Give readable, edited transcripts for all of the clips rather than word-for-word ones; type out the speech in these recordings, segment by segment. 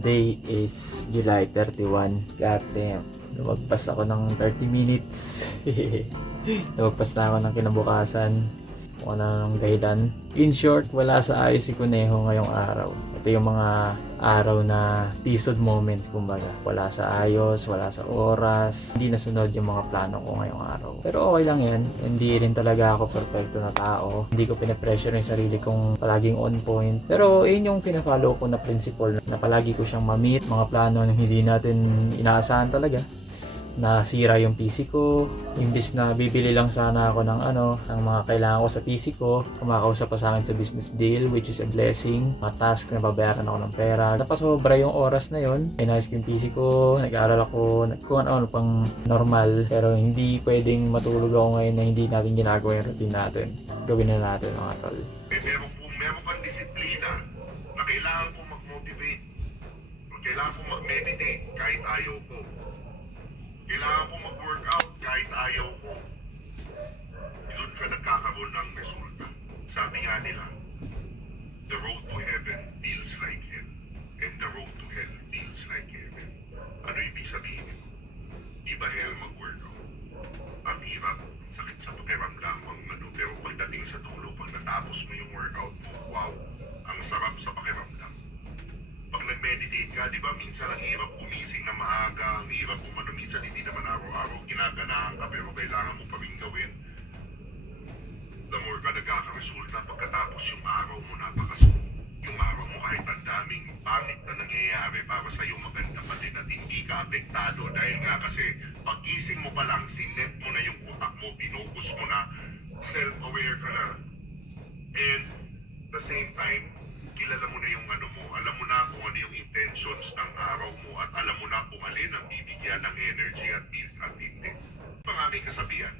Today is July 31. God damn. Lumagpas ako ng 30 minutes. Lumagpas na ako ng kinabukasan. Kung ano ng dahilan. In short, wala sa ayos si Kuneho ngayong araw. Ito yung mga araw na tisod moments, kumbaga. Wala sa ayos, wala sa oras. Hindi nasunod yung mga plano ko ngayong araw. Pero okay lang yan. Hindi rin talaga ako perfecto na tao. Hindi ko pinapressure yung sarili kong palaging on point. Pero yun yung pinafollow ko na principle na palagi ko siyang ma-meet. Mga plano na hindi natin inaasahan talaga. Nasira yung PC ko, imbis na bibili lang sana ako ng ng mga kailangan ko sa PC ko, kumakausap pa sa akin sa business deal, which is a blessing. Mga task na babayaran ako ng pera. Napasobra yung oras na yon. Inayos ko yung PC ko, nag-aaral ako, kung ano pang normal. Pero hindi pwedeng matulog ako ngayon na hindi natin ginagawa yung routine natin. Gawin na natin mga tol. Pero kung meron kang disiplina na kailangan ko mag-motivate, kailangan ko mag-meditate kahit ayaw ko, kailangan ko mag-workout kahit ayaw ko, doon ka nagkakaroon ng resulta. Sabi nga nila, the road to heaven feels like hell, and the road to hell feels like heaven. Ano ibig sabihin nito? Di ba hell mag-workout? Ang hirap, sakit sa pakiramdam, pero pagdating sa dulo, pag natapos mo yung workout mo, wow, ang sarap sa pakiramdam. Pag nag-meditate ka, di ba, minsan ang hirap gumising na maaga, ang hirap minsan hindi naman araw-araw ginaganahan ka, pero kailangan mo pa rin gawin. The more ka nagkakaresulta, pagkatapos yung araw mo napakasmooth. Yung araw mo kahit ang daming pangit na nangyayari para sa'yo, maganda pa din at hindi ka apektado dahil nga kasi pag-gising mo pa lang, sinet mo na yung utak mo, pinukus mo na, self-aware ka na. And the same time, kilala mo na yung mo, alam mo na kung ano yung intentions ng araw mo at alam mo na kung alin ang bibigyan ng energy at hindi. Maraming kasabihan,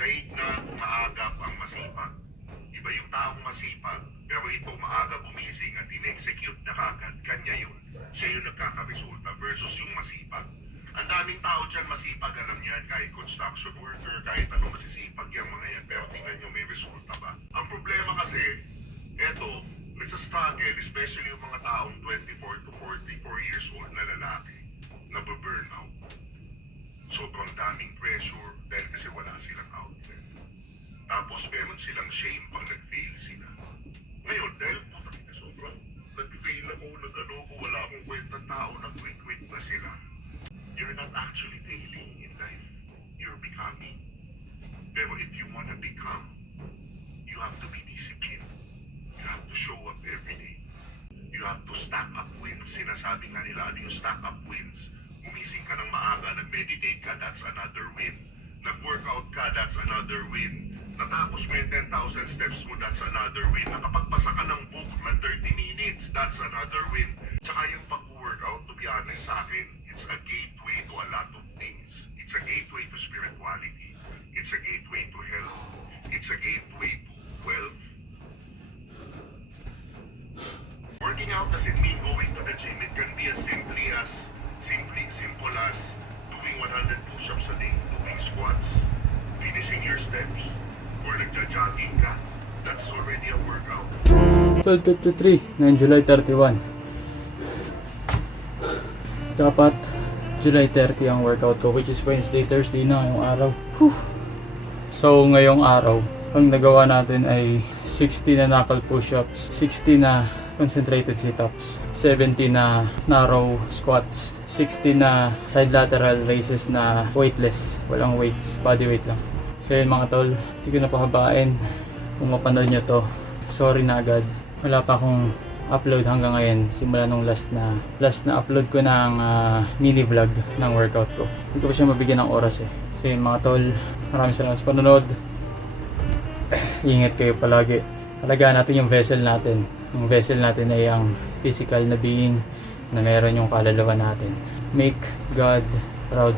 daig na maagap ang masipag. Iba yung taong masipag, pero ito maaga gumising at in-execute na kagad, kanya yun. Siya yung nagkakaresulta versus yung masipag. Ang daming tao dyan masipag, alam niyan, kahit construction worker, kahit ano masisipag yung mga yan, pero tingnan nyo may resulta ba? Ang problema kasi, eto, nagsa-struggle, especially yung mga taong 24 to 44 years old na lalaki na burnout. Sobrang daming pressure dahil kasi wala silang outlet. Tapos meron silang shame pag nag-fail sila. Ngayon, dahil sobrang nag-fail ako, wala akong kwentang tao, nag-quit na sila. You're not actually failing in life. You're becoming. Pero if you wanna become, you have to be disciplined. You have to show up every day. You have to stack up wins. Sinasabi nga nila, ano yung stack up wins? Gumising ka ng maaga, nag-meditate ka, that's another win. Nag-workout ka, that's another win. Natapos mo yung 10,000 steps mo, that's another win. Nakapagpasa ka ng book ng 30 minutes, that's another win. Tsaka yung pag-workout, to be honest sa akin, it's a gateway to a lot of things. It's a gateway to spirituality. It's a gateway to health. It's a gateway to wealth. Working out doesn't mean going to the gym. It can be as simple as doing 100 push-ups a day, doing squats, finishing your steps, or nagja-jogging ka. That's already a workout. 12:53 ng July 31. Dapat July 30 ang workout ko, which is Wednesday, Thursday na ngayong araw. So ngayong araw, ang nagawa natin ay 60 na knuckle push-ups, 60 na concentrated sit-ups, 70 na narrow squats, 60 na side lateral raises na weightless, walang weights, body weight lang. So yun mga tol, hindi ko na pahabain. Kung mapanood nyo to, sorry na agad. Wala pa akong upload hanggang ngayon, simula nung last na upload ko ng mini vlog ng workout ko. Hindi ko pa siya mabigyan ng oras eh. So yun mga tol, maraming salamat sa panonood. Ingat kayo palagi. Alagaan natin yung vessel natin. Yung vessel natin ay ang physical na being na meron yung kaluluwa natin. Make God proud.